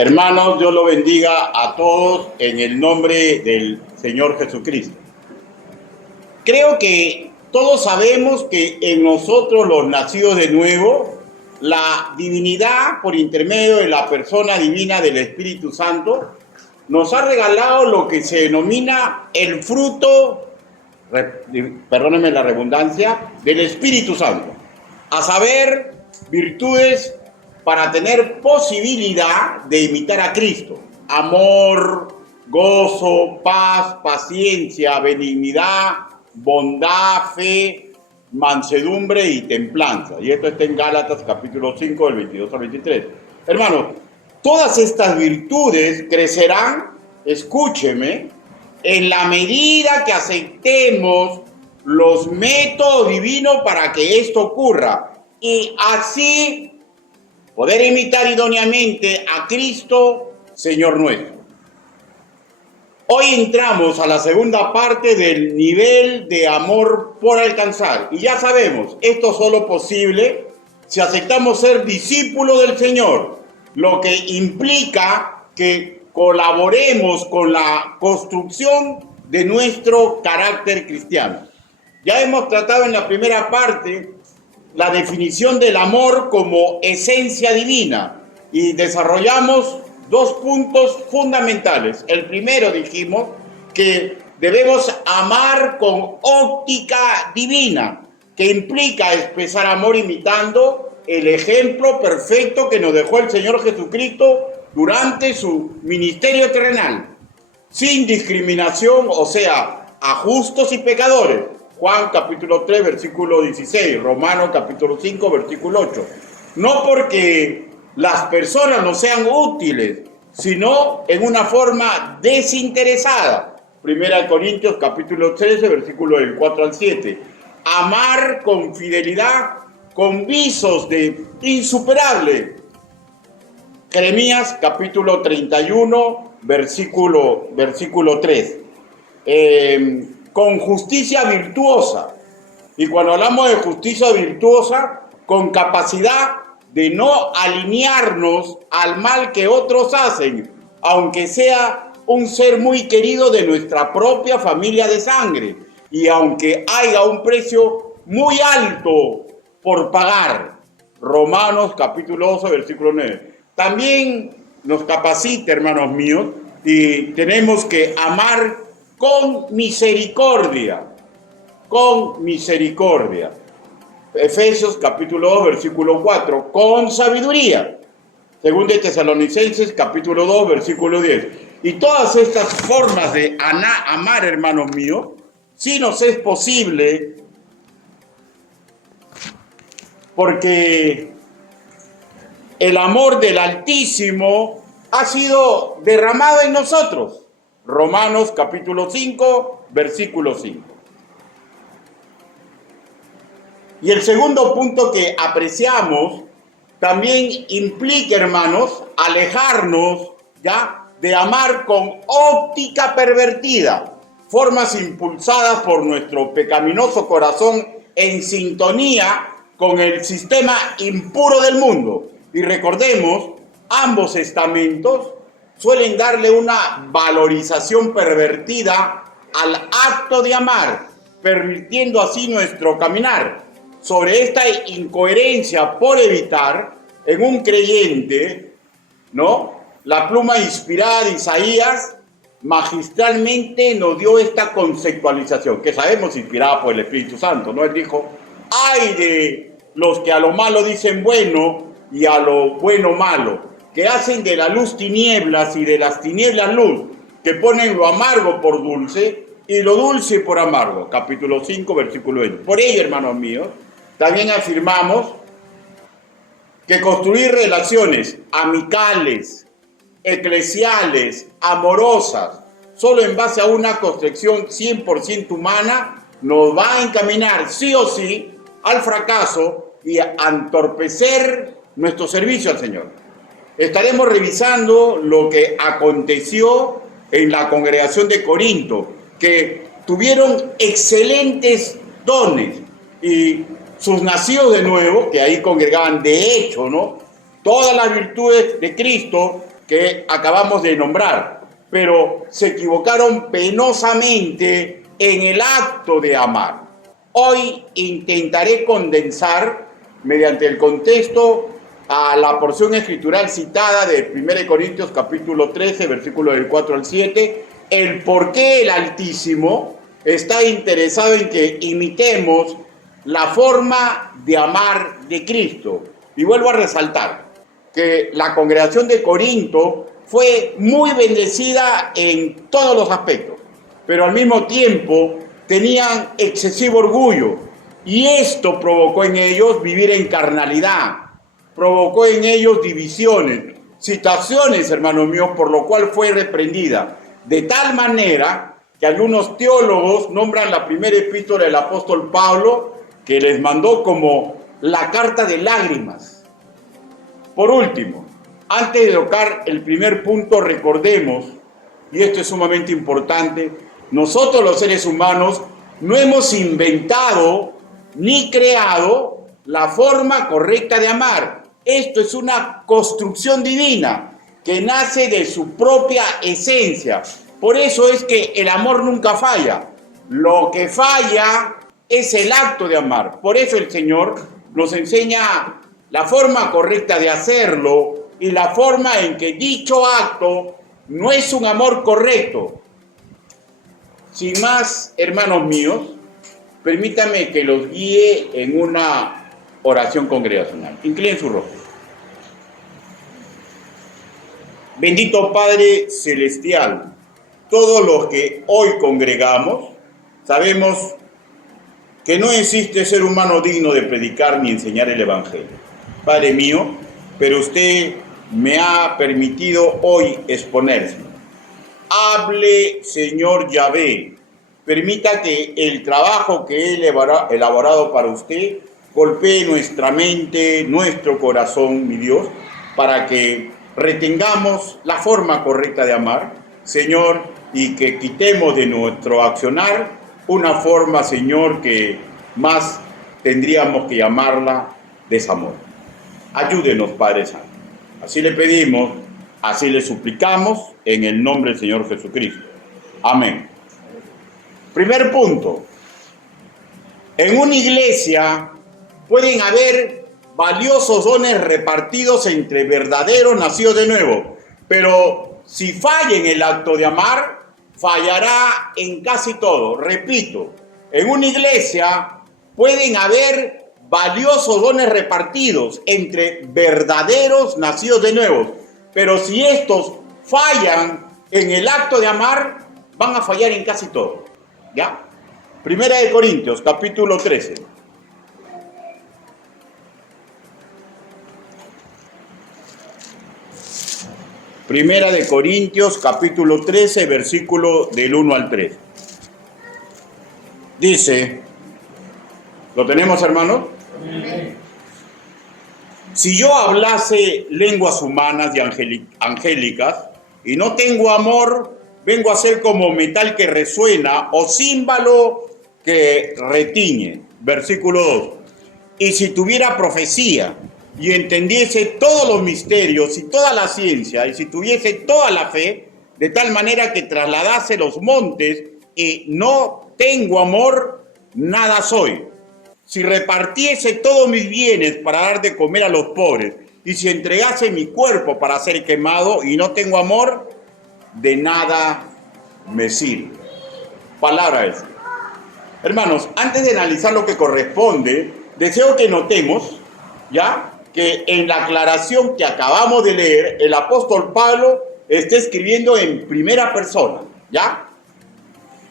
Hermanos, Dios lo bendiga a todos en el nombre del Señor Jesucristo. Creo que todos sabemos que en nosotros los nacidos de nuevo, la divinidad por intermedio de la persona divina del Espíritu Santo nos ha regalado lo que se denomina el fruto, perdónenme la redundancia, del Espíritu Santo, a saber, virtudes para tener posibilidad de imitar a Cristo: amor, gozo, paz, paciencia, benignidad, bondad, fe, mansedumbre y templanza. Y esto está en Gálatas capítulo 5, del 22 al 23. Hermanos, todas estas virtudes crecerán, escúcheme, en la medida que aceptemos los métodos divinos para que esto ocurra, y así poder imitar idóneamente a Cristo, Señor nuestro. Hoy entramos a la segunda parte del nivel de amor por alcanzar. Y ya sabemos, esto es solo posible si aceptamos ser discípulos del Señor, lo que implica que colaboremos con la construcción de nuestro carácter cristiano. Ya hemos tratado en la primera parte la definición del amor como esencia divina y desarrollamos dos puntos fundamentales. El primero, dijimos que debemos amar con óptica divina, que implica expresar amor imitando el ejemplo perfecto que nos dejó el Señor Jesucristo durante su ministerio terrenal, sin discriminación, o sea, a justos y pecadores. Juan capítulo 3, versículo 16, Romanos capítulo 5, versículo 8. No porque las personas no sean útiles, sino en una forma desinteresada. Primera Corintios capítulo 13, versículo del 4 al 7. Amar con fidelidad, con visos de insuperable. Jeremías capítulo 31, versículo 3. Con justicia virtuosa. Y cuando hablamos de justicia virtuosa, con capacidad de no alinearnos al mal que otros hacen, aunque sea un ser muy querido de nuestra propia familia de sangre, y aunque haya un precio muy alto por pagar. Romanos capítulo 12, versículo 9. También nos capacita, hermanos míos, y tenemos que amar con misericordia, con misericordia. Efesios capítulo 2, versículo 4, con sabiduría. Segunda de Tesalonicenses capítulo 2, versículo 10. Y todas estas formas de amar, hermanos míos, sí nos es posible, porque el amor del Altísimo ha sido derramado en nosotros. Romanos capítulo 5, versículo 5. Y el segundo punto que apreciamos también implica, hermanos, alejarnos ya de amar con óptica pervertida, formas impulsadas por nuestro pecaminoso corazón en sintonía con el sistema impuro del mundo. Y recordemos, ambos estamentos suelen darle una valorización pervertida al acto de amar, permitiendo así nuestro caminar. Sobre esta incoherencia por evitar en un creyente, ¿no? La pluma inspirada de Isaías magistralmente nos dio esta conceptualización, que sabemos inspirada por el Espíritu Santo, ¿no? Él dijo: ay de los que a lo malo dicen bueno y a lo bueno malo, que hacen de la luz tinieblas y de las tinieblas luz, que ponen lo amargo por dulce y lo dulce por amargo. Capítulo 5, versículo 20. Por ello, hermanos míos, también afirmamos que construir relaciones amicales, eclesiales, amorosas, solo en base a una construcción 100% humana, nos va a encaminar sí o sí al fracaso y a entorpecer nuestro servicio al Señor. Estaremos revisando lo que aconteció en la congregación de Corinto, que tuvieron excelentes dones, y sus nacidos de nuevo, que ahí congregaban de hecho, ¿no?, todas las virtudes de Cristo, que acabamos de nombrar, pero se equivocaron penosamente en el acto de amar. Hoy intentaré condensar, mediante el contexto, a la porción escritural citada de 1 Corintios capítulo 13, versículos del 4 al 7, el por qué el Altísimo está interesado en que imitemos la forma de amar de Cristo. Y vuelvo a resaltar que la congregación de Corinto fue muy bendecida en todos los aspectos, pero al mismo tiempo tenían excesivo orgullo, y esto provocó en ellos vivir en carnalidad, provocó en ellos divisiones, situaciones, hermanos míos, por lo cual fue reprendida, de tal manera que algunos teólogos nombran la primera epístola del apóstol Pablo, que les mandó como la carta de lágrimas. Por último, antes de tocar el primer punto, recordemos, y esto es sumamente importante, nosotros los seres humanos no hemos inventado ni creado la forma correcta de amar. Esto es una construcción divina que nace de su propia esencia. Por eso es que el amor nunca falla. Lo que falla es el acto de amar. Por eso el Señor nos enseña la forma correcta de hacerlo y la forma en que dicho acto no es un amor correcto. Sin más, hermanos míos, permítanme que los guíe en una oración congregacional. Inclinen su rostro. Bendito Padre Celestial, todos los que hoy congregamos sabemos que no existe ser humano digno de predicar ni enseñar el Evangelio. Padre mío, pero usted me ha permitido hoy exponerse. Hable, Señor Yahvé, permita que el trabajo que he elaborado para usted golpee nuestra mente, nuestro corazón, mi Dios, para que retengamos la forma correcta de amar, Señor, y que quitemos de nuestro accionar una forma, Señor, que más tendríamos que llamarla desamor. Ayúdenos, Padre Santo. Así le pedimos, así le suplicamos, en el nombre del Señor Jesucristo. Amén. Primer punto. En una iglesia pueden haber valiosos dones repartidos entre verdaderos nacidos de nuevo, pero si falla en el acto de amar, fallará en casi todo. Repito, en una iglesia pueden haber valiosos dones repartidos entre verdaderos nacidos de nuevo, pero si estos fallan en el acto de amar, van a fallar en casi todo. ¿Ya? Primera de Corintios, capítulo 13. Primera de Corintios, capítulo 13, versículo del 1 al 3. Dice, ¿lo tenemos, hermanos? Si yo hablase lenguas humanas y angélicas y no tengo amor, vengo a ser como metal que resuena o címbalo que retiñe. Versículo 2. Y si tuviera profecía y entendiese todos los misterios y toda la ciencia, y si tuviese toda la fe, de tal manera que trasladase los montes, y no tengo amor, nada soy. Si repartiese todos mis bienes para dar de comer a los pobres, y si entregase mi cuerpo para ser quemado y no tengo amor, de nada me sirve. Palabra esa. Hermanos, antes de analizar lo que corresponde, deseo que notemos, ¿ya?, que en la aclaración que acabamos de leer, el apóstol Pablo está escribiendo en primera persona, ¿ya?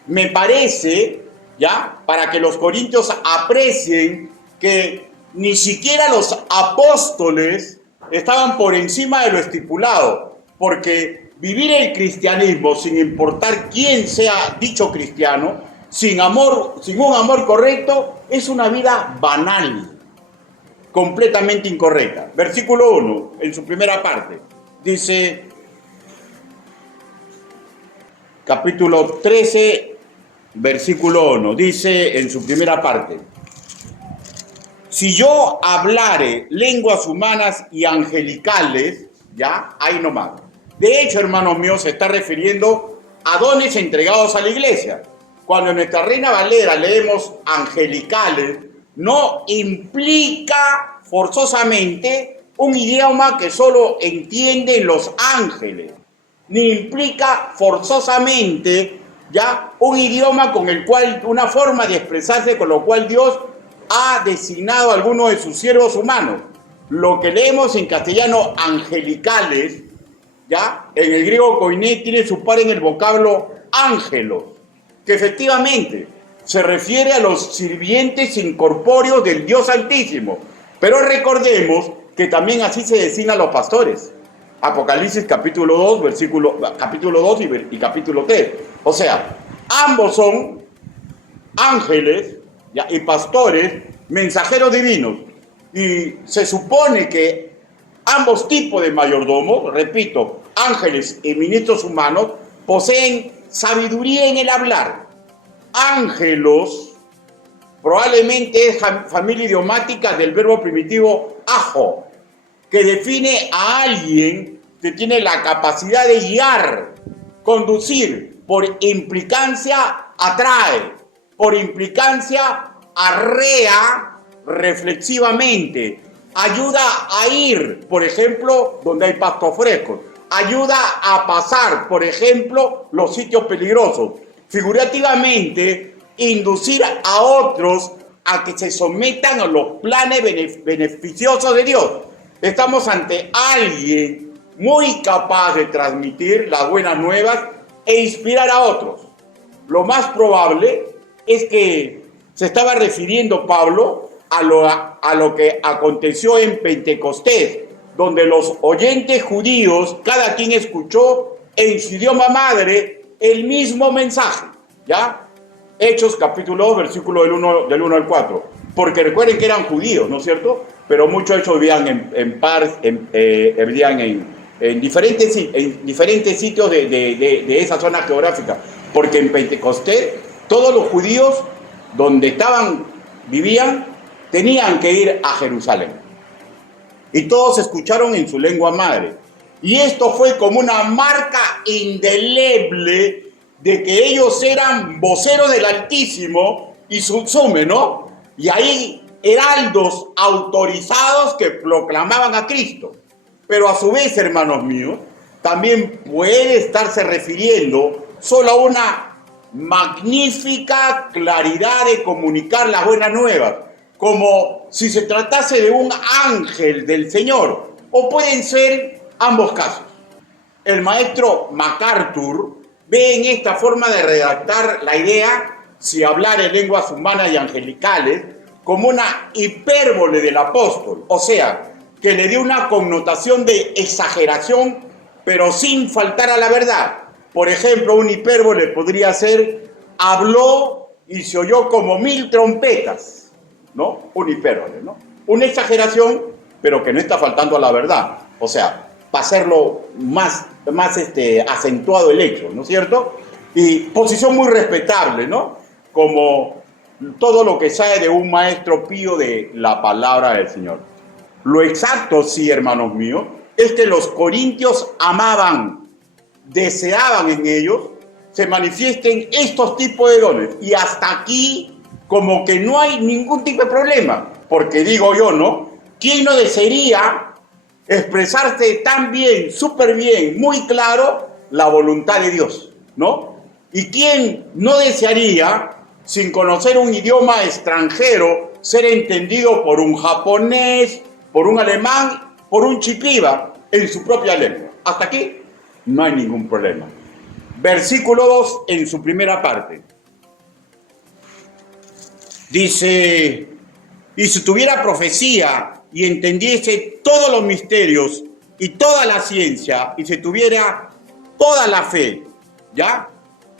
Me parece, ¿ya?, para que los corintios aprecien que ni siquiera los apóstoles estaban por encima de lo estipulado, porque vivir el cristianismo, sin importar quién sea dicho cristiano, sin amor, sin un amor correcto, es una vida banal, completamente incorrecta. Versículo 1, en su primera parte, dice, capítulo 13, versículo 1, dice en su primera parte, si yo hablare lenguas humanas y angelicales, ya, ahí nomás, De hecho, hermanos míos, se está refiriendo a dones entregados a la iglesia. Cuando en nuestra Reina Valera leemos angelicales, no implica forzosamente un idioma que solo entienden los ángeles, ni implica forzosamente ya un idioma con el cual, una forma de expresarse con lo cual Dios ha designado a algunos de sus siervos humanos. Lo que leemos en castellano angelicales, ya en el griego koiné tiene su par en el vocablo ángelos, que efectivamente se refiere a los sirvientes incorpóreos del Dios Altísimo. Pero recordemos que también así se designan los pastores. Apocalipsis capítulo 2, capítulo 2 y capítulo 3. O sea, ambos son ángeles, ¿ya?, y pastores, mensajeros divinos. Y se supone que ambos tipos de mayordomos, repito, ángeles y ministros humanos, poseen sabiduría en el hablar. Ángelos probablemente es familia idiomática del verbo primitivo ajo, que define a alguien que tiene la capacidad de guiar, conducir, por implicancia atrae, por implicancia arrea reflexivamente, ayuda a ir, por ejemplo, donde hay pastos frescos, ayuda a pasar, por ejemplo, los sitios peligrosos. Figurativamente, inducir a otros a que se sometan a los planes beneficiosos de Dios. Estamos ante alguien muy capaz de transmitir las buenas nuevas e inspirar a otros. Lo más probable es que se estaba refiriendo Pablo a lo que aconteció en Pentecostés, donde los oyentes judíos, cada quien escuchó en su idioma madre el mismo mensaje, ¿ya? Hechos capítulo 2, versículo del 1 al 4. Porque recuerden que eran judíos, ¿no es cierto? Pero muchos de ellos vivían en diferentes sitios de esa zona geográfica. Porque en Pentecostés, todos los judíos donde vivían, tenían que ir a Jerusalén. Y todos escucharon en su lengua madre. Y esto fue como una marca indeleble de que ellos eran voceros del Altísimo y subsume, ¿no? Y ahí heraldos autorizados que proclamaban a Cristo. Pero a su vez, hermanos míos, también puede estarse refiriendo solo a una magnífica claridad de comunicar las buenas nuevas, como si se tratase de un ángel del Señor, o pueden ser ambos casos. El maestro MacArthur ve en esta forma de redactar la idea, si hablar en lenguas humanas y angelicales, como una hipérbole del apóstol, o sea, que le dio una connotación de exageración, pero sin faltar a la verdad. Por ejemplo, un hipérbole podría ser, habló y se oyó como 1000 trompetas, ¿no? Un hipérbole, ¿no? Una exageración, pero que no está faltando a la verdad. O sea, para hacerlo más acentuado el hecho, ¿no es cierto? Y posición muy respetable, ¿no? Como todo lo que sale de un maestro pío de la palabra del Señor. Lo exacto, sí, hermanos míos, es que los corintios amaban, deseaban en ellos, se manifiesten estos tipos de dones. Y hasta aquí, como que no hay ningún tipo de problema. Porque digo yo, ¿no? ¿Quién no desearía expresarse tan bien, súper bien, muy claro, la voluntad de Dios, ¿no? ¿Y quién no desearía, sin conocer un idioma extranjero, ser entendido por un japonés, por un alemán, por un chipiva en su propia lengua? Hasta aquí no hay ningún problema. Versículo 2 en su primera parte. Dice, y si tuviera profecía y entendiese todos los misterios y toda la ciencia, y si tuviera toda la fe, ¿ya?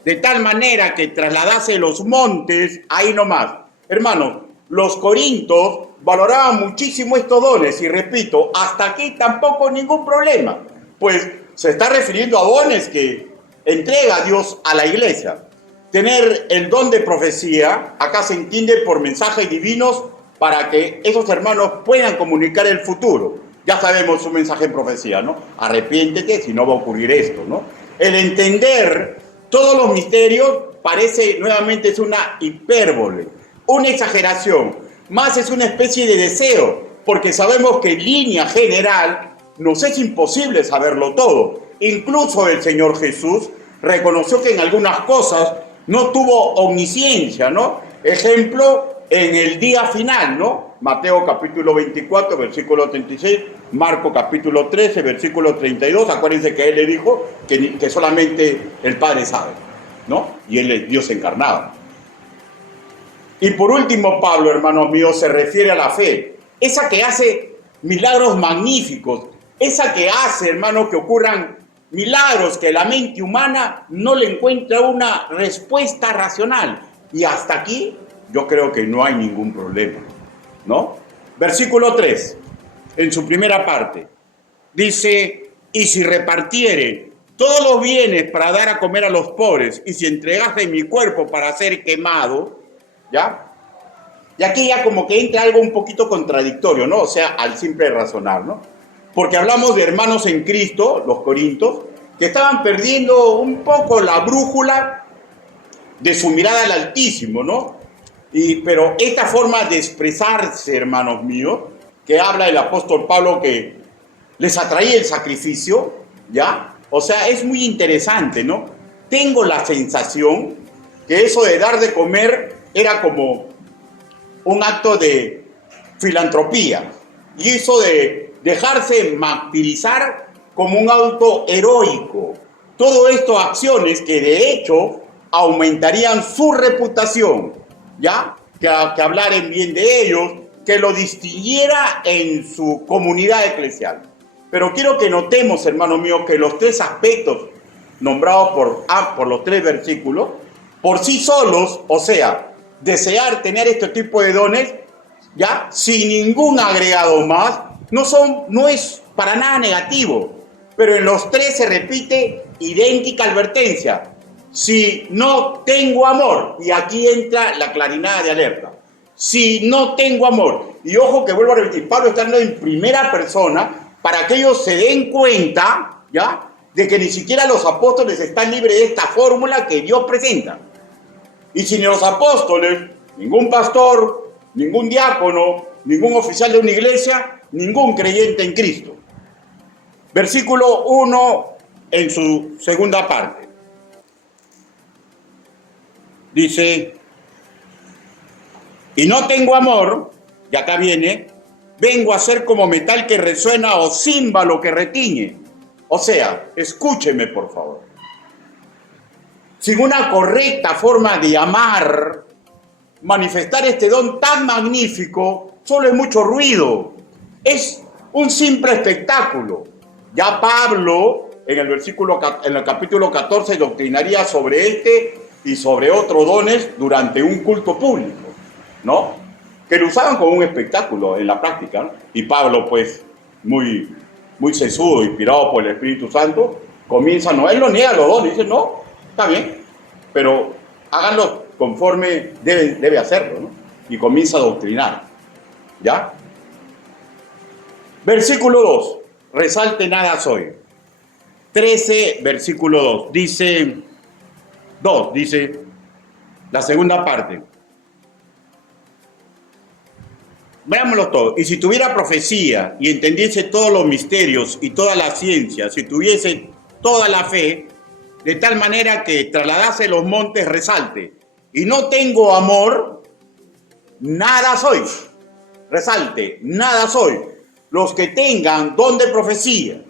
De tal manera que trasladase los montes, ahí nomás. Hermanos, los corintios valoraban muchísimo estos dones, y repito, hasta aquí tampoco ningún problema, pues se está refiriendo a dones que entrega Dios a la iglesia. Tener el don de profecía, acá se entiende por mensajes divinos, para que esos hermanos puedan comunicar el futuro. Ya sabemos su mensaje en profecía, ¿no? Arrepiéntete, si no va a ocurrir esto, ¿no? El entender todos los misterios parece nuevamente es una hipérbole, una exageración, más es una especie de deseo, porque sabemos que en línea general nos es imposible saberlo todo. Incluso el Señor Jesús reconoció que en algunas cosas no tuvo omnisciencia, ¿no? Ejemplo, en el día final, ¿no? Mateo capítulo 24, versículo 36, Marco capítulo 13, versículo 32. Acuérdense que él le dijo que solamente el Padre sabe, ¿no? Y él es Dios encarnado. Y por último, Pablo, hermanos míos, se refiere a la fe. Esa que hace milagros magníficos. Esa que hace, hermanos, que ocurran milagros que la mente humana no le encuentra una respuesta racional. Y hasta aquí yo creo que no hay ningún problema, ¿no? Versículo 3, en su primera parte, dice: y si repartiere todos los bienes para dar a comer a los pobres, y si entregase mi cuerpo para ser quemado, ¿ya? Y aquí ya como que entra algo un poquito contradictorio, ¿no? O sea, al simple razonar, ¿no? Porque hablamos de hermanos en Cristo, los corintios, que estaban perdiendo un poco la brújula de su mirada al Altísimo, ¿no? Pero esta forma de expresarse, hermanos míos, que habla el apóstol Pablo, que les atraía el sacrificio, ¿ya? O sea, es muy interesante, ¿no? Tengo la sensación que eso de dar de comer era como un acto de filantropía, y eso de dejarse martirizar como un acto heroico. Todo esto acciones que de hecho aumentarían su reputación, ¿ya? Que hablaren bien de ellos, que lo distinguiera en su comunidad eclesial. Pero quiero que notemos, hermanos míos, que los tres aspectos nombrados por los tres versículos, por sí solos, o sea, desear tener este tipo de dones, ¿ya? Sin ningún agregado más, no es para nada negativo. Pero en los tres se repite idéntica advertencia: si no tengo amor. Y aquí entra la clarinada de alerta: si no tengo amor. Y ojo que vuelvo a repetir, Pablo está hablando en primera persona para que ellos se den cuenta, ¿ya?, de que ni siquiera los apóstoles están libres de esta fórmula que Dios presenta. Y sin los apóstoles, ningún pastor, ningún diácono, ningún oficial de una iglesia, ningún creyente en Cristo. Versículo 1 en su segunda parte. Dice: y no tengo amor, y acá viene, vengo a ser como metal que resuena o címbalo que retiñe. O sea, escúcheme por favor. Sin una correcta forma de amar, manifestar este don tan magnífico solo es mucho ruido. Es un simple espectáculo. Ya Pablo, en el capítulo 14, doctrinaría sobre este y sobre otros dones durante un culto público, ¿no? Que lo usaban como un espectáculo en la práctica, ¿no? Y Pablo, pues, muy sesudo, inspirado por el Espíritu Santo, comienza, no, él no niega los dones, dice, no, está bien, pero háganlo conforme debe hacerlo, ¿no? Y comienza a doctrinar, ¿ya? Versículo 2, resalte nada soy. 13, versículo 2, dice la segunda parte. Veámoslo todo. Y si tuviera profecía y entendiese todos los misterios y toda la ciencia, si tuviese toda la fe, de tal manera que trasladase los montes, resalte. Y no tengo amor, nada soy. Resalte, nada soy. Los que tengan don de profecía,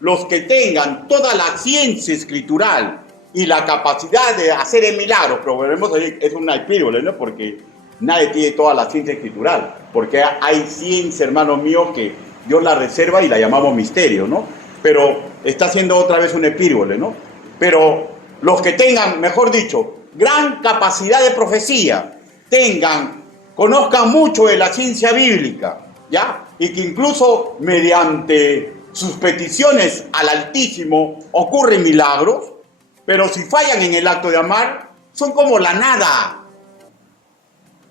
los que tengan toda la ciencia escritural y la capacidad de hacer el milagro, pero veremos ahí, es una hipérbole, ¿no? Porque nadie tiene toda la ciencia escritural, porque hay ciencia, hermanos míos, que Dios la reserva y la llamamos misterio, ¿no? Pero está haciendo otra vez una hipérbole, ¿no? Pero los que tengan, mejor dicho, gran capacidad de profecía, conozcan mucho de la ciencia bíblica, ¿ya? Y que incluso mediante sus peticiones al Altísimo ocurren milagros, pero si fallan en el acto de amar, son como la nada.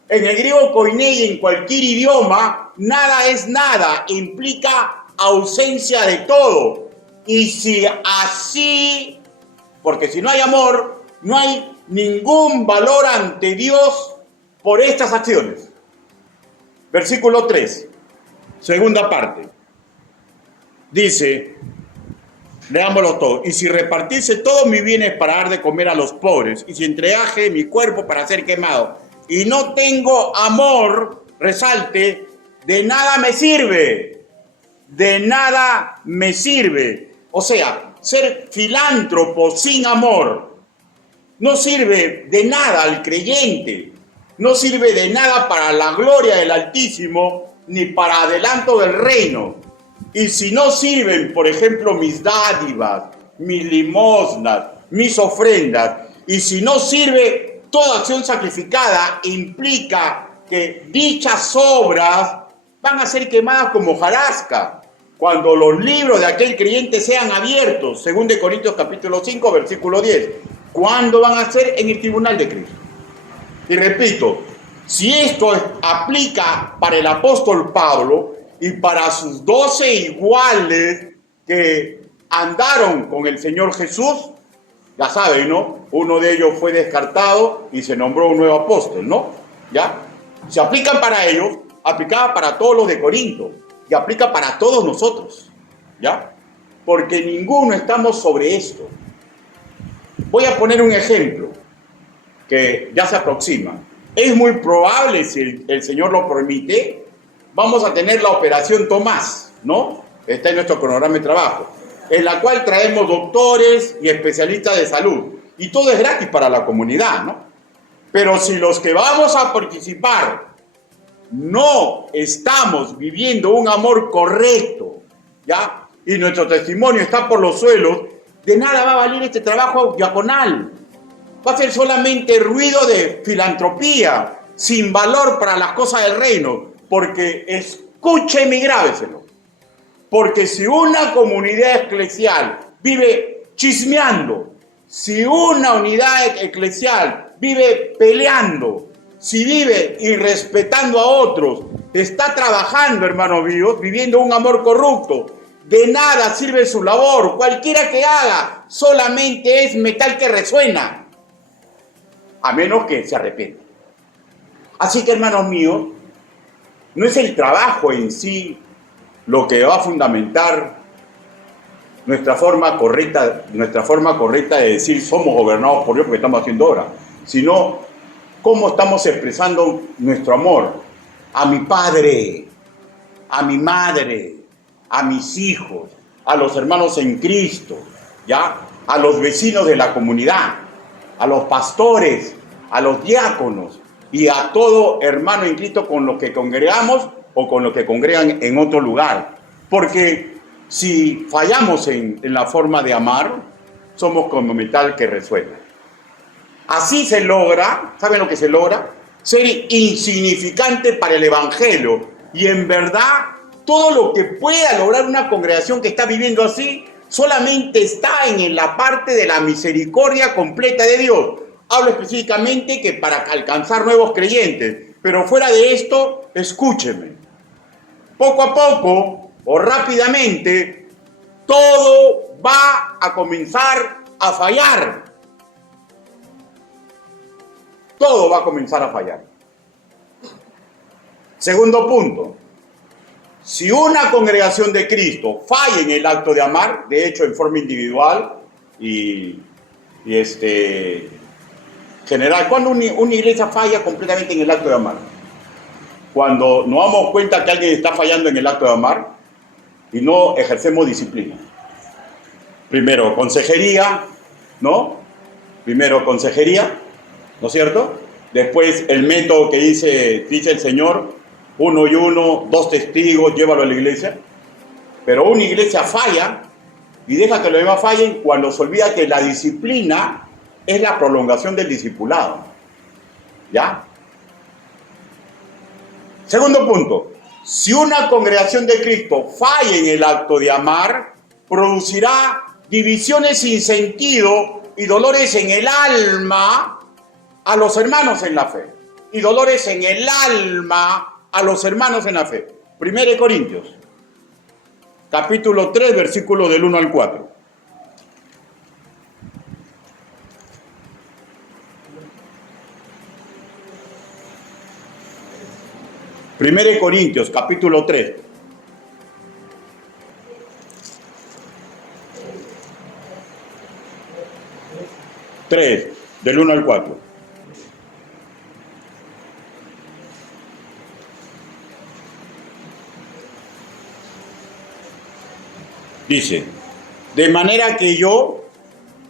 En el griego koiné y en cualquier idioma, nada es nada, implica ausencia de todo. Y si así, porque si no hay amor, no hay ningún valor ante Dios por estas acciones. Versículo 3, segunda parte. Dice, leámoslo todo. Y si repartiese todos mis bienes para dar de comer a los pobres, y si entregase mi cuerpo para ser quemado, y no tengo amor, resalte, de nada me sirve. De nada me sirve. O sea, ser filántropo sin amor no sirve de nada al creyente. No sirve de nada para la gloria del Altísimo, ni para adelanto del reino. Y si no sirven, por ejemplo, mis dádivas, mis limosnas, mis ofrendas, y si no sirve toda acción sacrificada, implica que dichas obras van a ser quemadas como hojarasca cuando los libros de aquel creyente sean abiertos, según de Corintios capítulo 5, versículo 10. ¿Cuándo van a ser? En el tribunal de Cristo. Y repito, si esto aplica para el apóstol Pablo y para sus 12 iguales que andaron con el Señor Jesús, ya saben, ¿no? Uno de ellos fue descartado y se nombró un nuevo apóstol, ¿no? ¿Ya? Se aplican para ellos, aplicaba para todos los de Corinto y aplica para todos nosotros, ¿ya? Porque ninguno estamos sobre esto. Voy a poner un ejemplo que ya se aproxima. Es muy probable, si el Señor lo permite, vamos a tener la operación Tomás, ¿no? Está en nuestro cronograma de trabajo, en la cual traemos doctores y especialistas de salud. Y todo es gratis para la comunidad, ¿no? Pero si los que vamos a participar no estamos viviendo un amor correcto, ¿ya? Y nuestro testimonio está por los suelos, de nada va a valer este trabajo diaconal. Va a ser solamente ruido de filantropía, sin valor para las cosas del reino. Porque, escúcheme y grábeselo, porque si una comunidad eclesial vive chismeando, si una unidad eclesial vive peleando, si vive irrespetando a otros, está trabajando, hermanos míos, viviendo un amor corrupto. De nada sirve su labor. Cualquiera que haga solamente es metal que resuena, a menos que se arrepienta. Así que, hermanos míos, no es el trabajo en sí lo que va a fundamentar nuestra forma correcta de decir somos gobernados por Dios porque estamos haciendo obra, sino cómo estamos expresando nuestro amor a mi padre, a mi madre, a mis hijos, a los hermanos en Cristo, ¿ya? A los vecinos de la comunidad, a los pastores, a los diáconos y a todo hermano en Cristo con los que congregamos o con los que congregan en otro lugar. Porque si fallamos en la forma de amar, somos como metal que resuena. Así se logra, ¿saben lo que se logra? Ser insignificante para el Evangelio. Y en verdad, todo lo que pueda lograr una congregación que está viviendo así, solamente está en la parte de la misericordia completa de Dios. Hablo específicamente que para alcanzar nuevos creyentes. Pero fuera de esto, escúcheme. Poco a poco o rápidamente, todo va a comenzar a fallar. Todo va a comenzar a fallar. Segundo punto. Si una congregación de Cristo falla en el acto de amar, de hecho en forma individual y general, cuando una iglesia falla completamente en el acto de amar, cuando nos damos cuenta que alguien está fallando en el acto de amar y no ejercemos disciplina. Primero consejería, ¿no? ¿No es cierto? Después el método que dice el Señor, 1 y 1, 2 testigos, llévalo a la iglesia. Pero una iglesia falla y deja que los demás fallen cuando se olvida que la disciplina es la prolongación del discipulado. ¿Ya? Segundo punto, si una congregación de Cristo falla en el acto de amar, producirá divisiones sin sentido y dolores en el alma a los hermanos en la fe. Y dolores en el alma a los hermanos en la fe. 1 Corintios, capítulo 3, versículo del 1 al 4. Primera de Corintios, capítulo 3. Del 1 al 4. Dice, de manera que yo,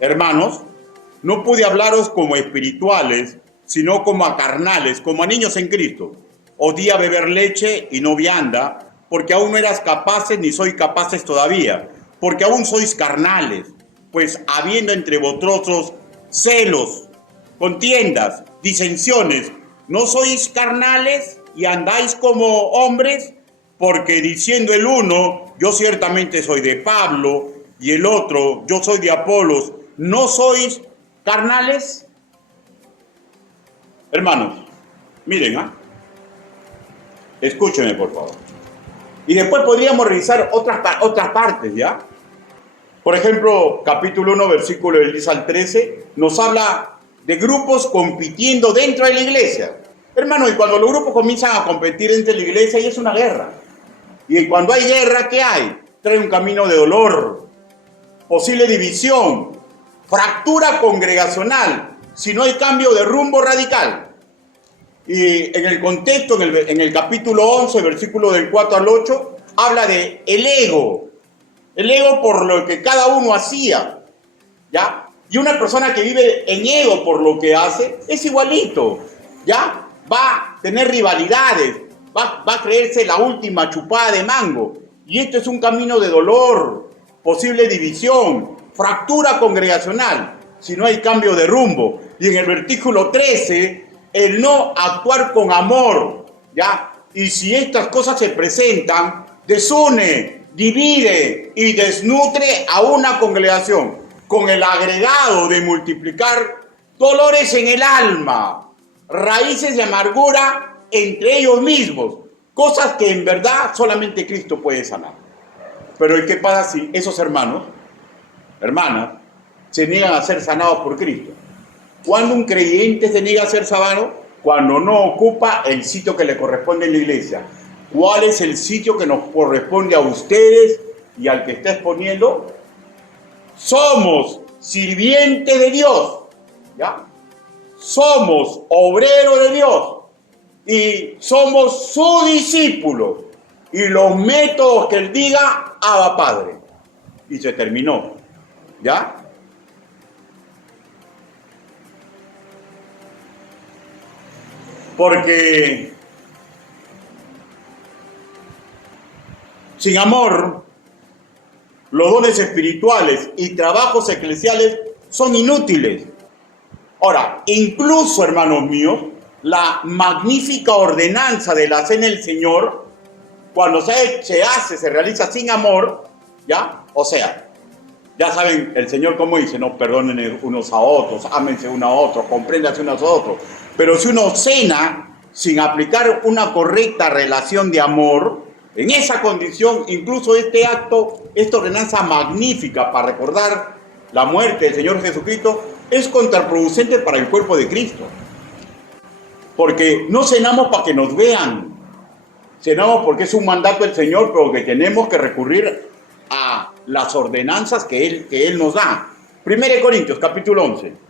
hermanos, no pude hablaros como espirituales, sino como a carnales, como a niños en Cristo. Os di a beber leche y no vianda, porque aún no eras capaces ni sois capaces todavía, porque aún sois carnales, pues habiendo entre vosotros celos, contiendas, disensiones, ¿no sois carnales y andáis como hombres? Porque diciendo el uno, yo ciertamente soy de Pablo, y el otro, yo soy de Apolos, ¿no sois carnales? Hermanos, miren, escúchenme por favor. Y después podríamos revisar otras partes, ¿ya? Por ejemplo, capítulo 1, versículo del 10 al 13, nos habla de grupos compitiendo dentro de la iglesia. Hermanos, y cuando los grupos comienzan a competir dentro de la iglesia, ya es una guerra. Y cuando hay guerra, ¿qué hay? Trae un camino de dolor, posible división, fractura congregacional, si no hay cambio de rumbo radical. Y en el contexto, en el capítulo 11, versículo del 4 al 8, habla de el ego por lo que cada uno hacía, ¿ya? Y una persona que vive en ego por lo que hace, es igualito, ¿ya? Va a tener rivalidades, va a creerse la última chupada de mango. Y esto es un camino de dolor, posible división, fractura congregacional, si no hay cambio de rumbo. Y en el versículo 13, el no actuar con amor, ¿ya? Y si estas cosas se presentan, desune, divide y desnutre a una congregación, con el agregado de multiplicar dolores en el alma, raíces de amargura entre ellos mismos, cosas que en verdad solamente Cristo puede sanar. Pero ¿qué pasa si esos hermanos, hermanas, se niegan a ser sanados por Cristo? ¿Cuándo un creyente se niega a ser sanado? Cuando no ocupa el sitio que le corresponde en la iglesia. ¿Cuál es el sitio que nos corresponde a ustedes y al que está exponiendo? Somos sirvientes de Dios, ¿ya? Somos obreros de Dios y somos su discípulo. Y los métodos que él diga, Abba Padre. Y se terminó, ¿ya? Porque sin amor, los dones espirituales y trabajos eclesiales son inútiles. Ahora, incluso, hermanos míos, la magnífica ordenanza de la cena del Señor, cuando se realiza sin amor, ¿ya? O sea, ya saben el Señor cómo dice, no, perdonen unos a otros, ámense unos a otros, compréndanse unos a otros. Pero si uno cena sin aplicar una correcta relación de amor, en esa condición, incluso esta ordenanza magnífica para recordar la muerte del Señor Jesucristo, es contraproducente para el cuerpo de Cristo. Porque no cenamos para que nos vean, cenamos porque es un mandato del Señor, pero que tenemos que recurrir a las ordenanzas que Él nos da. 1 Corintios, capítulo 11.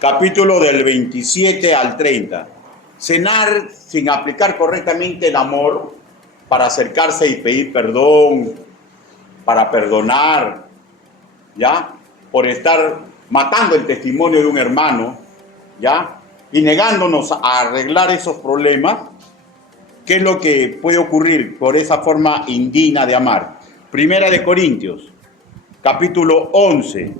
Capítulo del 27 al 30. Cenar sin aplicar correctamente el amor para acercarse y pedir perdón, para perdonar, ¿ya? Por estar matando el testimonio de un hermano, ¿ya? Y negándonos a arreglar esos problemas. ¿Qué es lo que puede ocurrir por esa forma indigna de amar? 1 Corintios, capítulo 11,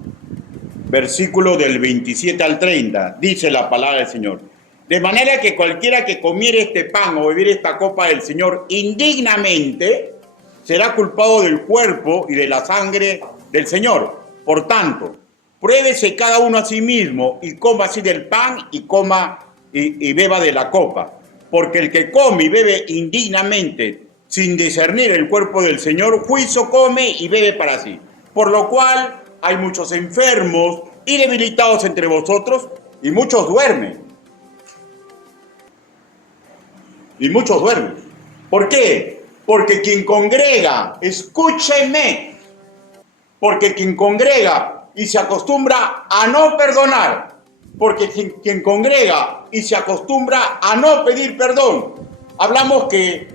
versículo del 27 al 30, dice la palabra del Señor. De manera que cualquiera que comiere este pan o bebiere esta copa del Señor indignamente, será culpado del cuerpo y de la sangre del Señor. Por tanto, pruébese cada uno a sí mismo y coma así del pan y coma y beba de la copa, porque el que come y bebe indignamente, sin discernir el cuerpo del Señor, juicio come y bebe para sí. Por lo cual hay muchos enfermos y debilitados entre vosotros, y muchos duermen. Y muchos duermen. ¿Por qué? Porque quien congrega, escúcheme, porque quien congrega y se acostumbra a no perdonar, porque quien congrega y se acostumbra a no pedir perdón, hablamos que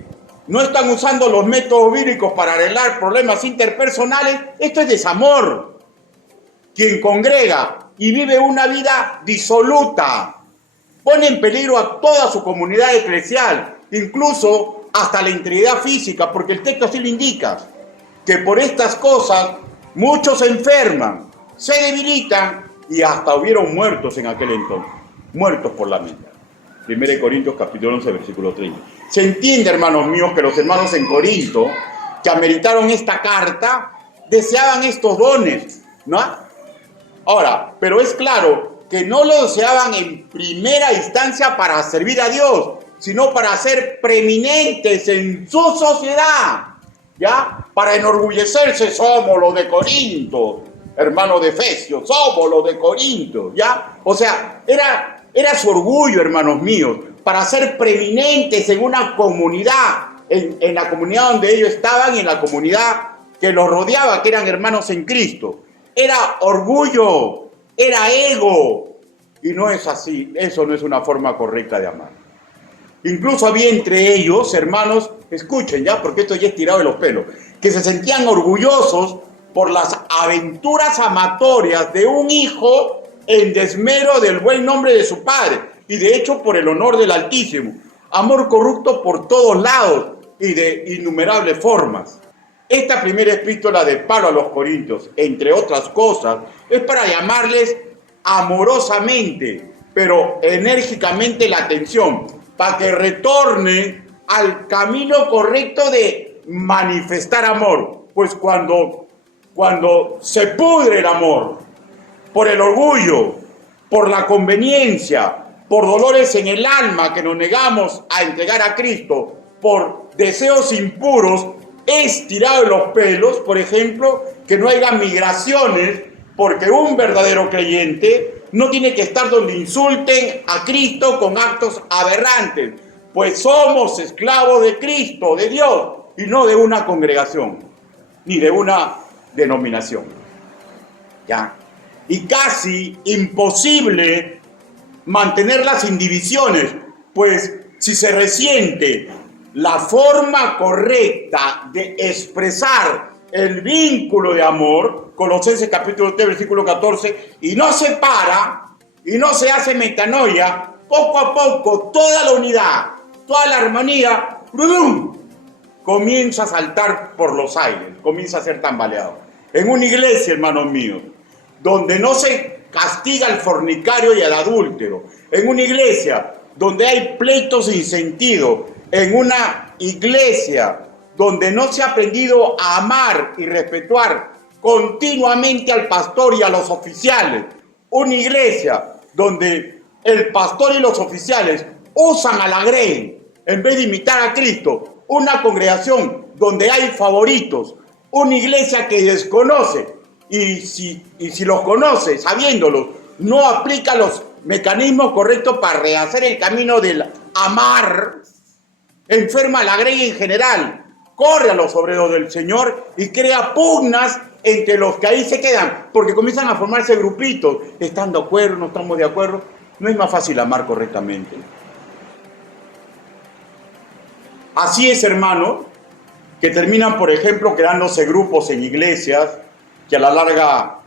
no están usando los métodos bíblicos para arreglar problemas interpersonales, esto es desamor. Quien congrega y vive una vida disoluta, pone en peligro a toda su comunidad eclesial, incluso hasta la integridad física, porque el texto así lo indica, que por estas cosas muchos se enferman, se debilitan y hasta hubieron muertos en aquel entonces, muertos por la mente. 1 Corintios capítulo 11, versículo 30. Se entiende, hermanos míos, que los hermanos en Corinto, que ameritaron esta carta, deseaban estos dones, ¿no? Ahora, pero es claro que no lo deseaban en primera instancia para servir a Dios, sino para ser preeminentes en su sociedad, ¿ya? Para enorgullecerse, somos los de Corinto, hermanos de Efesios, somos los de Corinto, ¿ya? O sea, era su orgullo, hermanos míos, para ser preeminentes en una comunidad, en la comunidad donde ellos estaban y en la comunidad que los rodeaba, que eran hermanos en Cristo. Era orgullo, era ego, y no es así, eso no es una forma correcta de amar. Incluso había entre ellos, hermanos, escuchen ya, porque esto ya es tirado de los pelos, que se sentían orgullosos por las aventuras amatorias de un hijo en desmero del buen nombre de su padre, y de hecho por el honor del Altísimo. Amor corrupto por todos lados y de innumerables formas. Esta primera epístola de Pablo a los Corintios, entre otras cosas, es para llamarles amorosamente, pero enérgicamente la atención, para que retornen al camino correcto de manifestar amor. Pues cuando se pudre el amor, por el orgullo, por la conveniencia, por dolores en el alma que nos negamos a entregar a Cristo, por deseos impuros, es tirado de los pelos, por ejemplo, que no haya migraciones, porque un verdadero creyente no tiene que estar donde insulten a Cristo con actos aberrantes, pues somos esclavos de Cristo, de Dios, y no de una congregación, ni de una denominación. ¿Ya? Y casi imposible mantenerlas sin divisiones, pues si se resiente la forma correcta de expresar el vínculo de amor, Colosenses capítulo 3, versículo 14, y no se para, y no se hace metanoia, poco a poco toda la unidad, toda la armonía, ¡brum!, comienza a saltar por los aires, comienza a ser tambaleado. En una iglesia, hermanos míos, donde no se castiga al fornicario y al adúltero, en una iglesia donde hay pleitos sin sentido, en una iglesia donde no se ha aprendido a amar y respetar continuamente al pastor y a los oficiales, una iglesia donde el pastor y los oficiales usan a la grey en vez de imitar a Cristo, una congregación donde hay favoritos, una iglesia que desconoce y si los conoce, sabiéndolos, no aplica los mecanismos correctos para rehacer el camino del amar, enferma a la grey en general, corre a los obreros del Señor y crea pugnas entre los que ahí se quedan, porque comienzan a formarse grupitos, ¿están de acuerdo, no estamos de acuerdo? No es más fácil amar correctamente. Así es, hermano, que terminan, por ejemplo, creándose grupos en iglesias que a la larga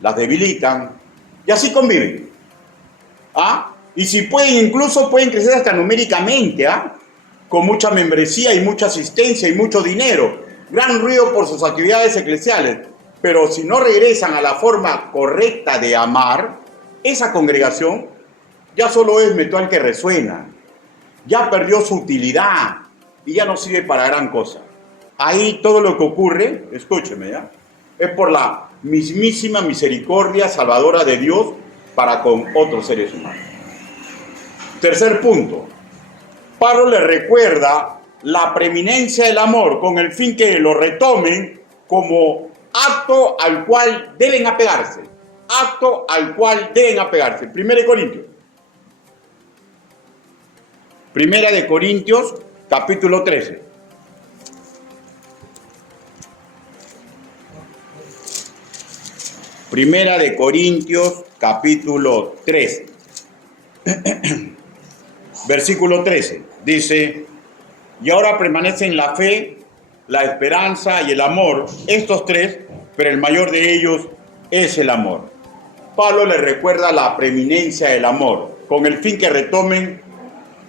las debilitan y así conviven. ¿Ah? Y si pueden, incluso pueden crecer hasta numéricamente, ¿ah?, con mucha membresía y mucha asistencia y mucho dinero, gran ruido por sus actividades eclesiales, pero si no regresan a la forma correcta de amar, esa congregación ya solo es metal que resuena, ya perdió su utilidad y ya no sirve para gran cosa. Ahí todo lo que ocurre, escúcheme, ¿ya?, es por la mismísima misericordia salvadora de Dios para con otros seres humanos. Tercer punto. Pablo le recuerda la preeminencia del amor con el fin que lo retomen como acto al cual deben apegarse. Acto al cual deben apegarse. Primera de Corintios, capítulo 13. Primera de Corintios, capítulo 13. Versículo 13. Dice: y ahora permanecen la fe, la esperanza y el amor, estos tres, pero el mayor de ellos es el amor. Pablo le recuerda la preeminencia del amor, con el fin que retomen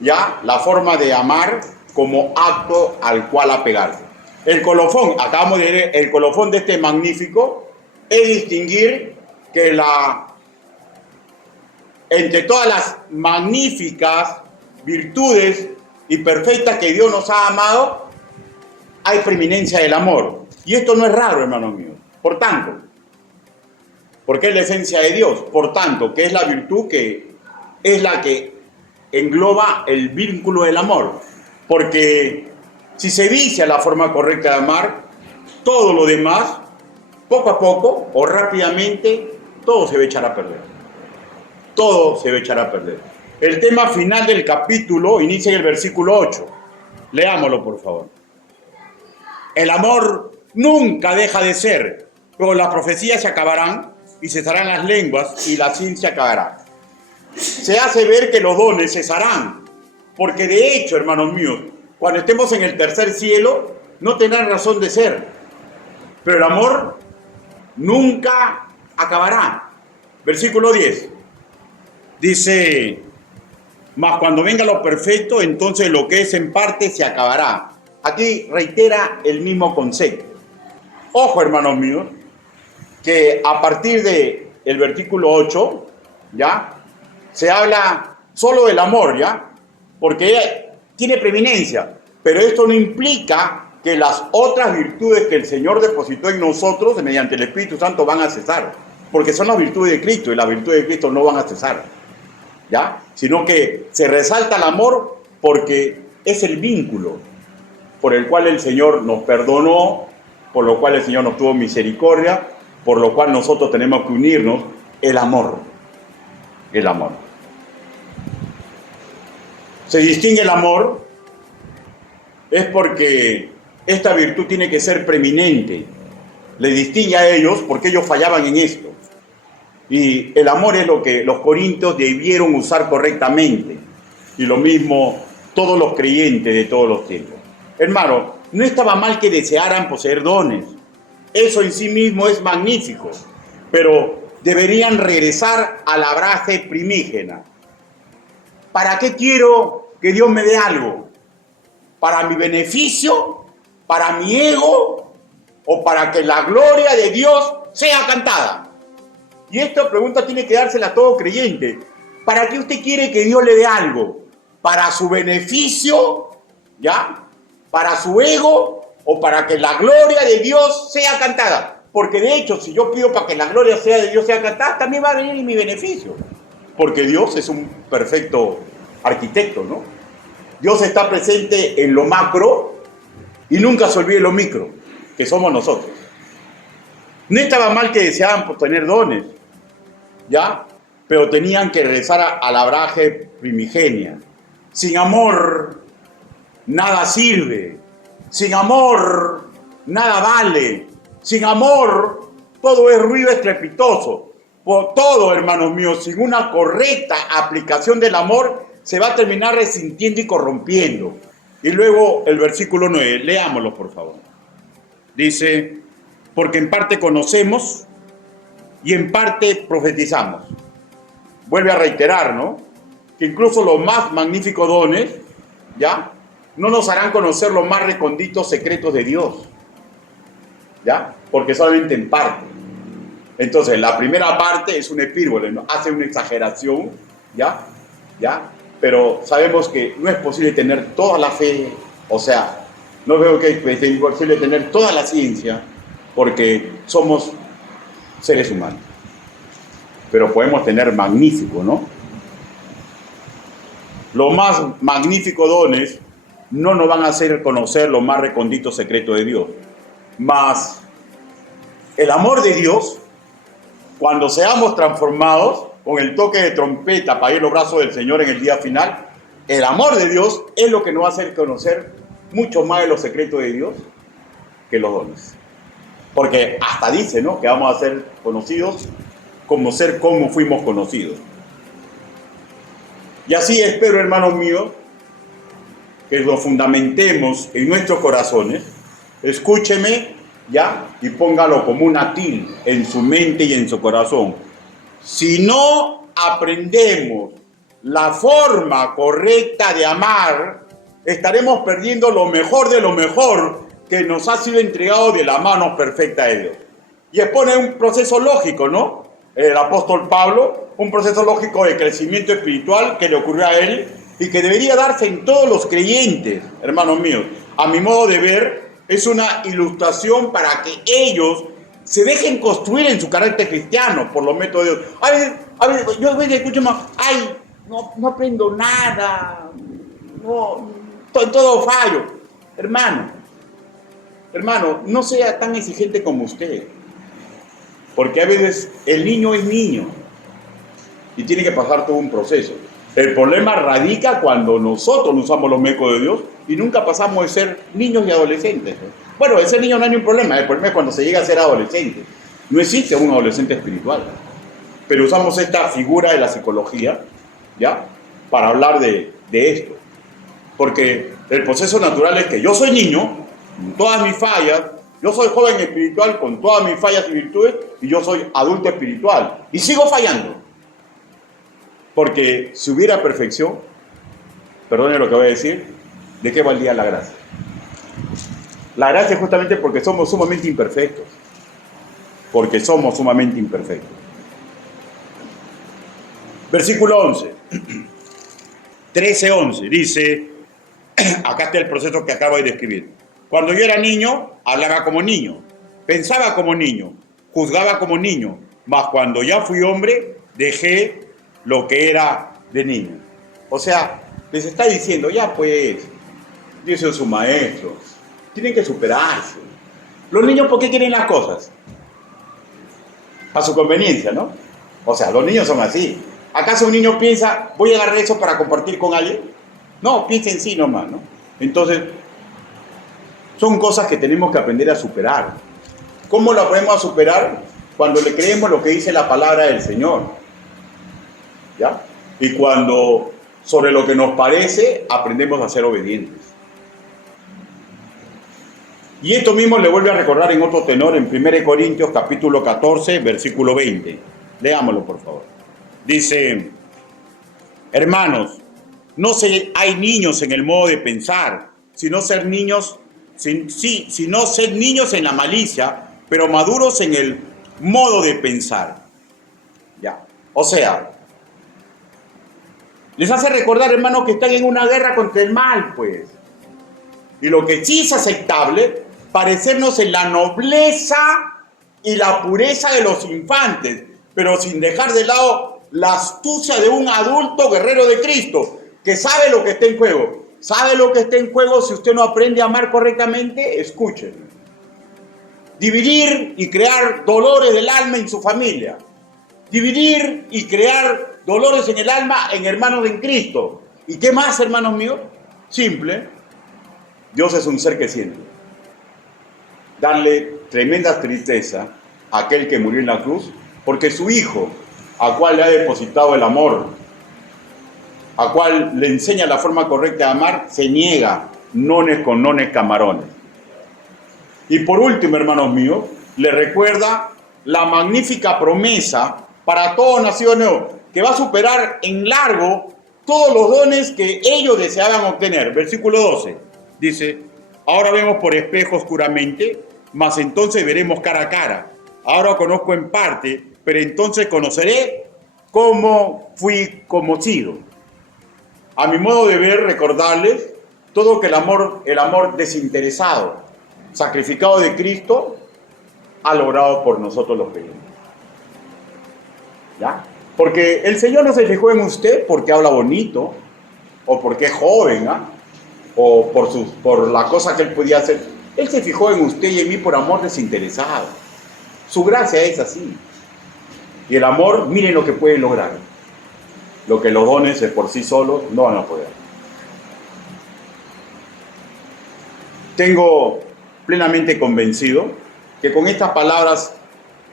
ya la forma de amar como acto al cual apegarse. El colofón, acabamos de ver, el colofón de este magnífico es distinguir que entre todas las magníficas virtudes y perfectas que Dios nos ha amado, hay preeminencia del amor. Y esto no es raro, hermanos míos. Por tanto, porque es la esencia de Dios, por tanto, que es la virtud que es la que engloba el vínculo del amor. Porque si se vicia la forma correcta de amar, todo lo demás, poco a poco o rápidamente, todo se va a echar a perder. Todo se va a echar a perder. El tema final del capítulo inicia en el versículo 8. Leámoslo, por favor. El amor nunca deja de ser, pero las profecías se acabarán y cesarán las lenguas y la ciencia acabará. Se hace ver que los dones cesarán, porque de hecho, hermanos míos, cuando estemos en el tercer cielo, no tendrán razón de ser. Pero el amor nunca acabará. Versículo 10. Dice: mas cuando venga lo perfecto, entonces lo que es en parte se acabará. Aquí reitera el mismo concepto. Ojo, hermanos míos, que a partir del versículo 8, ¿ya? Se habla solo del amor, ¿ya? Porque tiene preeminencia. Pero esto no implica que las otras virtudes que el Señor depositó en nosotros, mediante el Espíritu Santo, van a cesar. Porque son las virtudes de Cristo y las virtudes de Cristo no van a cesar, ¿ya? Sino que se resalta el amor porque es el vínculo por el cual el Señor nos perdonó, por lo cual el Señor nos tuvo misericordia, por lo cual nosotros tenemos que unirnos, el amor. El amor. Se distingue el amor, es porque esta virtud tiene que ser preeminente. Le distingue a ellos porque ellos fallaban en esto. Y el amor es lo que los corintios debieron usar correctamente. Y lo mismo todos los creyentes de todos los tiempos. Hermano, no estaba mal que desearan poseer dones. Eso en sí mismo es magnífico. Pero deberían regresar a la base primígena. ¿Para qué quiero que Dios me dé algo? ¿Para mi beneficio? ¿Para mi ego? ¿O para que la gloria de Dios sea cantada? Y esta pregunta tiene que dársela a todo creyente. ¿Para qué usted quiere que Dios le dé algo? ¿Para su beneficio? ¿Ya? ¿Para su ego? ¿O para que la gloria de Dios sea cantada? Porque de hecho, si yo pido para que la gloria de Dios sea cantada, también va a venir en mi beneficio. Porque Dios es un perfecto arquitecto, ¿no? Dios está presente en lo macro y nunca se olvide lo micro, que somos nosotros. No estaba mal que deseaban por tener dones, ¿ya? Pero tenían que regresar a la braje primigenia. Sin amor, nada sirve. Sin amor, nada vale. Sin amor, todo es ruido estrepitoso. Por todo, hermanos míos, sin una correcta aplicación del amor, se va a terminar resintiendo y corrompiendo. Y luego el versículo 9, leámoslo por favor. Dice: porque en parte conocemos y en parte profetizamos. Vuelve a reiterar, ¿no? Que incluso los más magníficos dones, ¿ya? No nos harán conocer los más recónditos secretos de Dios, ¿ya? Porque solamente en parte. Entonces, la primera parte es un epírbole, ¿no? Hace una exageración, ¿ya? ¿Ya? Pero sabemos que no es posible tener toda la fe, o sea, no veo que es posible tener toda la ciencia, porque somos seres humanos. Pero podemos tener magnífico, ¿no? los más magníficos dones no nos van a hacer conocer los más recónditos secretos de Dios. Mas el amor de Dios, cuando seamos transformados con el toque de trompeta para ir los brazos del Señor en el día final, el amor de Dios es lo que nos va a hacer conocer mucho más de los secretos de Dios que los dones. Porque hasta dice, ¿no?, que vamos a ser conocidos como fuimos conocidos. Y así espero, hermanos míos, que lo fundamentemos en nuestros corazones. Escúcheme, ¿ya? Y póngalo como una tilde en su mente y en su corazón. Si no aprendemos la forma correcta de amar, estaremos perdiendo lo mejor de lo mejor que nos ha sido entregado de la mano perfecta de Dios. Y expone un proceso lógico, ¿no? El apóstol Pablo, un proceso lógico de crecimiento espiritual que le ocurrió a él y que debería darse en todos los creyentes, hermanos míos. A mi modo de ver, es una ilustración para que ellos se dejen construir en su carácter cristiano por los métodos de Dios. Yo a veces escucho más, no aprendo nada, no, todo fallo. Hermano, no sea tan exigente como usted, porque a veces el niño es niño y tiene que pasar todo un proceso. El problema radica cuando nosotros no usamos los métodos de Dios y nunca pasamos de ser niños y adolescentes. Bueno, de ser niño no hay ningún problema, el problema es cuando se llega a ser adolescente. No existe un adolescente espiritual, pero usamos esta figura de la psicología, ¿ya?, para hablar de esto. Porque el proceso natural es que yo soy niño, con todas mis fallas, yo soy joven espiritual con todas mis fallas y virtudes, y yo soy adulto espiritual, y sigo fallando. Porque si hubiera perfección, perdone lo que voy a decir, ¿de qué valdría la gracia? La gracia es justamente porque somos sumamente imperfectos. Porque somos sumamente imperfectos. Versículo 11. 13:11 dice, acá está el proceso que acabo de describir. Cuando yo era niño, hablaba como niño, pensaba como niño, juzgaba como niño, mas cuando ya fui hombre, dejé lo que era de niño. O sea, les está diciendo, ya pues, dice su maestro, tienen que superarse. Los niños, ¿por qué quieren las cosas? A su conveniencia, ¿no? O sea, los niños son así. ¿Acaso un niño piensa, voy a agarrar eso para compartir con alguien? No, piensa en sí nomás, ¿no? Entonces, son cosas que tenemos que aprender a superar. ¿Cómo lo podemos superar? Cuando le creemos lo que dice la palabra del Señor, ¿ya? Y cuando sobre lo que nos parece aprendemos a ser obedientes. Y esto mismo le vuelve a recordar en otro tenor en 1 Corintios capítulo 14, versículo 20. Leámoslo, por favor. Dice, hermanos, no hay niños en el modo de pensar, sino ser niños en la malicia, pero maduros en el modo de pensar. ¿Ya? O sea, les hace recordar, hermanos, que están en una guerra contra el mal, pues. Y lo que sí es aceptable, parecernos en la nobleza y la pureza de los infantes, pero sin dejar de lado la astucia de un adulto guerrero de Cristo, que sabe lo que está en juego. ¿Sabe lo que está en juego si usted no aprende a amar correctamente? Escuchen. Dividir y crear dolores del alma en su familia. Dividir y crear dolores en el alma en hermanos en Cristo. ¿Y qué más, hermanos míos? Simple. Dios es un ser que siente. Darle tremenda tristeza a aquel que murió en la cruz, porque su hijo, a cual le ha depositado el amor, a cual le enseña la forma correcta de amar, se niega, nones con nones camarones. Y por último, hermanos míos, le recuerda la magnífica promesa para todo nacido nuevo, que va a superar en largo todos los dones que ellos deseaban obtener. Versículo 12, dice, ahora vemos por espejo oscuramente, mas entonces veremos cara a cara. Ahora conozco en parte, pero entonces conoceré cómo fui conocido. A mi modo de ver, recordarles todo que el amor desinteresado, sacrificado de Cristo, ha logrado por nosotros los creyentes. ¿Ya? Porque el Señor no se fijó en usted porque habla bonito, o porque es joven, o por la cosa que él podía hacer. Él se fijó en usted y en mí por amor desinteresado. Su gracia es así. Y el amor, miren lo que puede lograr. Lo que los dones por sí solos no van a poder. Tengo plenamente convencido que con estas palabras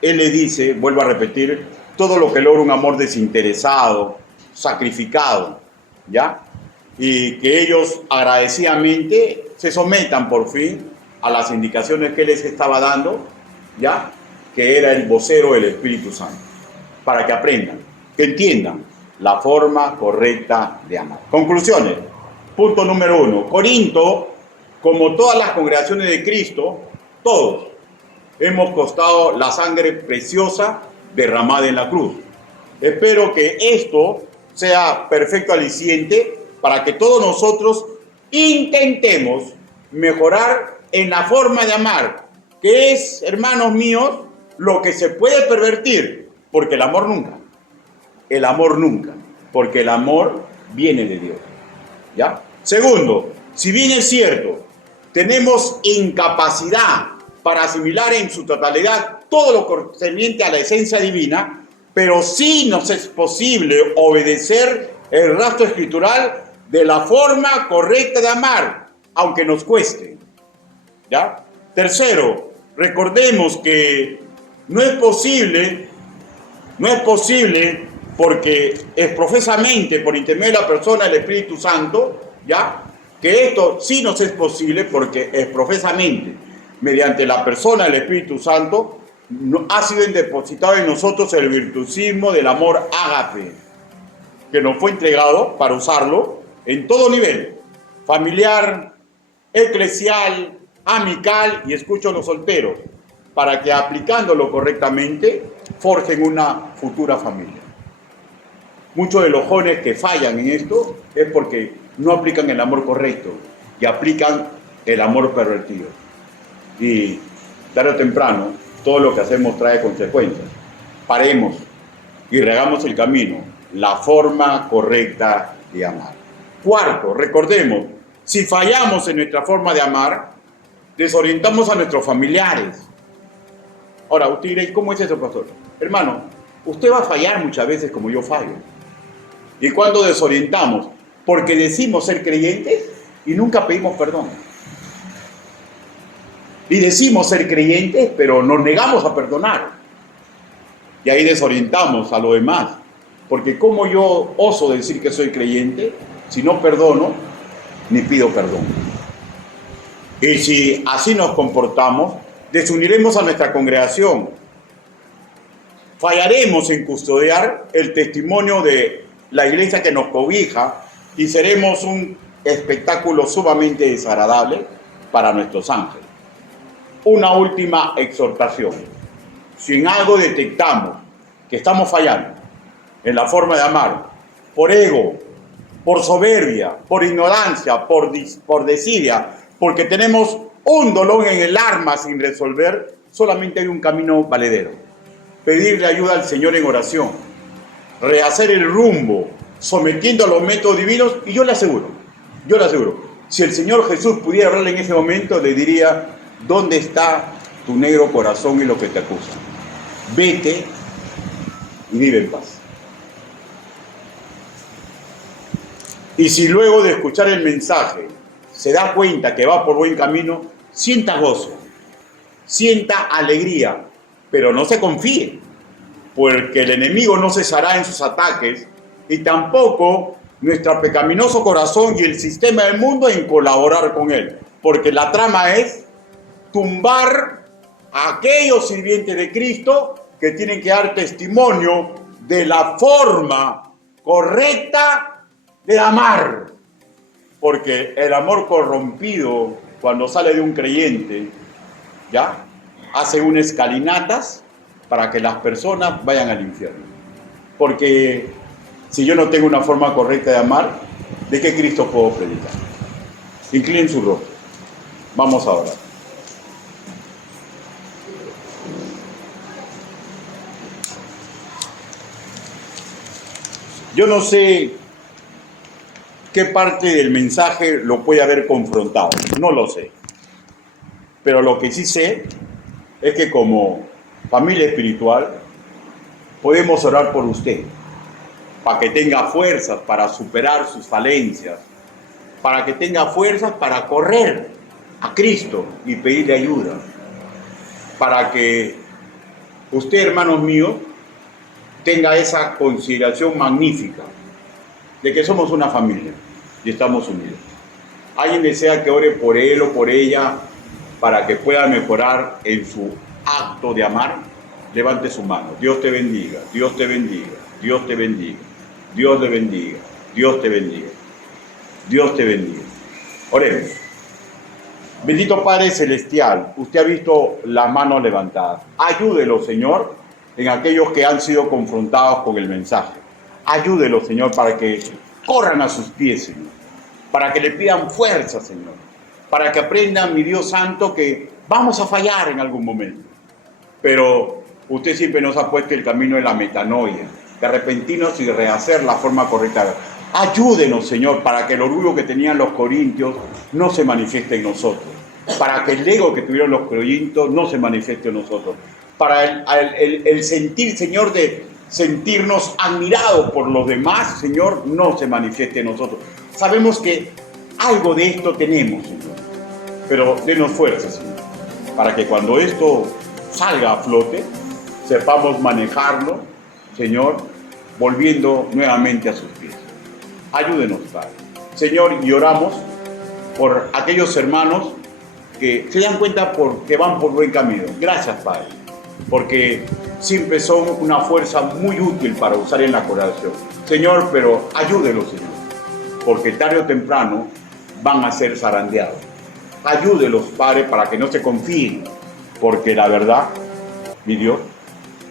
él le dice, vuelvo a repetir, todo lo que logra un amor desinteresado, sacrificado, ¿ya? Y que ellos agradecidamente se sometan por fin a las indicaciones que él les estaba dando, ¿ya? Que era el vocero del Espíritu Santo, para que aprendan, que entiendan la forma correcta de amar. Conclusiones. Punto número 1. Corinto, como todas las congregaciones de Cristo, todos hemos costado la sangre preciosa derramada en la cruz. Espero que esto sea perfecto aliciente para que todos nosotros intentemos mejorar en la forma de amar, que es, hermanos míos, lo que se puede pervertir, porque el amor nunca, porque el amor viene de Dios, ¿ya? Segundo, si bien es cierto, tenemos incapacidad para asimilar en su totalidad todo lo concerniente a la esencia divina, pero sí nos es posible obedecer el rastro escritural de la forma correcta de amar, aunque nos cueste, ¿ya? Tercero, recordemos que no es posible porque es profesamente por intermedio de la persona del Espíritu Santo, ¿ya? Que esto sí nos es posible porque es profesamente mediante la persona del Espíritu Santo ha sido depositado en nosotros el virtuosismo del amor ágape, que nos fue entregado para usarlo en todo nivel, familiar, eclesial, amical, y escucho a los solteros, para que aplicándolo correctamente forjen una futura familia. Muchos de los jóvenes que fallan en esto es porque no aplican el amor correcto y aplican el amor pervertido. Y tarde o temprano, todo lo que hacemos trae consecuencias. Paremos y regamos el camino, la forma correcta de amar. Cuarto, recordemos, si fallamos en nuestra forma de amar, desorientamos a nuestros familiares. Ahora, usted dirá, ¿cómo es eso, pastor? Hermano, usted va a fallar muchas veces como yo fallo. ¿Y cuando desorientamos? Porque decimos ser creyentes y nunca pedimos perdón. Y decimos ser creyentes, pero nos negamos a perdonar. Y ahí desorientamos a los demás. Porque ¿cómo yo oso decir que soy creyente si no perdono ni pido perdón? Y si así nos comportamos, desuniremos a nuestra congregación. Fallaremos en custodiar el testimonio de la iglesia que nos cobija y seremos un espectáculo sumamente desagradable para nuestros ángeles. Una última exhortación. Si en algo detectamos que estamos fallando en la forma de amar, por ego, por soberbia, por ignorancia, por desidia, porque tenemos un dolor en el alma sin resolver, solamente hay un camino valedero. Pedirle ayuda al Señor en oración, rehacer el rumbo, sometiendo a los métodos divinos, y yo le aseguro, si el Señor Jesús pudiera hablarle en ese momento, le diría, ¿dónde está tu negro corazón y lo que te acusa? Vete y vive en paz. Y si luego de escuchar el mensaje se da cuenta que va por buen camino, sienta gozo, sienta alegría, pero no se confíe, porque el enemigo no cesará en sus ataques y tampoco nuestro pecaminoso corazón y el sistema del mundo en colaborar con él, porque la trama es tumbar a aquellos sirvientes de Cristo que tienen que dar testimonio de la forma correcta de amar, porque el amor corrompido, cuando sale de un creyente, ¿ya? Hace unas escalinatas para que las personas vayan al infierno. Porque si yo no tengo una forma correcta de amar, ¿de qué Cristo puedo predicar? Inclinen su rostro. Vamos ahora. Yo no sé qué parte del mensaje lo puede haber confrontado. No lo sé. Pero lo que sí sé es que como familia espiritual podemos orar por usted, para que tenga fuerzas para superar sus falencias, para que tenga fuerzas para correr a Cristo y pedirle ayuda, para que usted, hermanos míos, tenga esa consideración magnífica de que somos una familia y estamos unidos. ¿Alguien desea que ore por él o por ella para que pueda mejorar en su acto de amar? Levante su mano. Dios te bendiga, Dios te bendiga, Dios te bendiga, Dios te bendiga, Dios te bendiga, Dios te bendiga. Oremos. Bendito Padre Celestial, usted ha visto las manos levantadas. Ayúdelo, Señor, en aquellos que han sido confrontados con el mensaje. Ayúdelo, Señor, para que corran a sus pies, Señor. Para que le pidan fuerza, Señor. Para que aprendan, mi Dios Santo, que vamos a fallar en algún momento. Pero usted siempre nos ha puesto el camino de la metanoia, de arrepentirnos y de rehacer la forma correcta. Ayúdenos, Señor, para que el orgullo que tenían los corintios no se manifieste en nosotros. Para que el ego que tuvieron los corintios no se manifieste en nosotros. Para el sentir, Señor, de sentirnos admirados por los demás, Señor, no se manifieste en nosotros. Sabemos que algo de esto tenemos, Señor. Pero denos fuerza, Señor, para que cuando esto salga a flote, sepamos manejarlo, Señor, volviendo nuevamente a sus pies. Ayúdenos, Padre. Señor, y oramos por aquellos hermanos que se dan cuenta que van por buen camino. Gracias, Padre, porque siempre son una fuerza muy útil para usar en la oración. Señor, pero ayúdelos, Señor, porque tarde o temprano van a ser zarandeados. Ayúdelos, Padre, para que no se confíen, porque la verdad, mi Dios,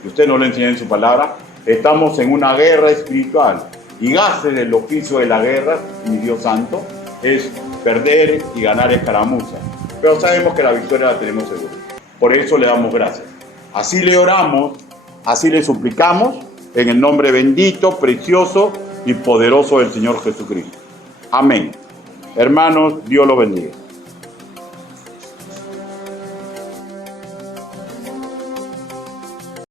y usted nos lo enseña en su palabra, estamos en una guerra espiritual. Y gaste del oficio de la guerra, mi Dios santo, es perder y ganar escaramuzas. Pero sabemos que la victoria la tenemos segura. Por eso le damos gracias. Así le oramos, así le suplicamos, en el nombre bendito, precioso y poderoso del Señor Jesucristo. Amén. Hermanos, Dios los bendiga.